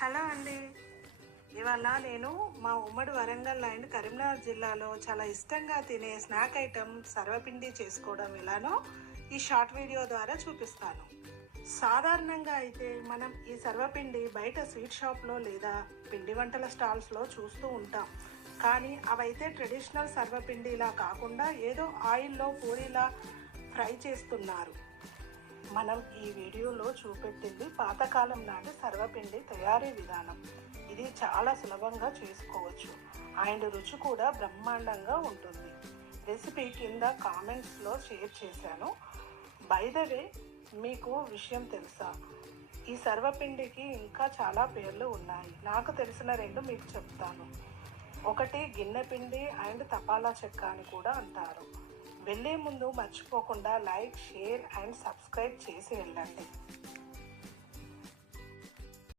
Hello అండి. ఇవాళ నేను మా ఉమ్మడి వరంగల్ అండ్ కరీంనగర్ జిల్లాలో చాలా ఇష్టంగా తినే స్నాక్ ఐటెం సర్వపిండి చేసుకోవడం ఎలానో ఈ షార్ట్ వీడియో ద్వారా చూపిస్తాను. సాధారణంగా అయితే మనం ఈ సర్వపిండి బయట స్వీట్ షాప్లో లేదా పిండి వంటల స్టాల్స్లో చూస్తూ ఉంటాం. కానీ అవైతే ట్రెడిషనల్ సర్వపిండిలా కాకుండా ఏదో ఆయిల్లో పూరిలా ఫ్రై చేస్తున్నారు. మనం ఈ వీడియోలో చూపెట్టింది పాతకాలం నాటి సర్వపిండి తయారీ విధానం. ఇది చాలా సులభంగా చేసుకోవచ్చు అండ్ రుచి కూడా బ్రహ్మాండంగా ఉంటుంది. రెసిపీ కింద కామెంట్స్లో షేర్ చేశాను. బై ద వే, మీకు విషయం తెలుసా? ఈ సర్వపిండికి ఇంకా చాలా పేర్లు ఉన్నాయి. నాకు తెలిసిన రెండు మీకు చెప్తాను. ఒకటి గిన్నె పిండి అండ్ తపాలా చెక్క అని కూడా అంటారు. వెళ్ళే ముందు మర్చిపోకుండా లైక్, షేర్ అండ్ సబ్స్క్రైబ్ చేసి వెళ్ళండి.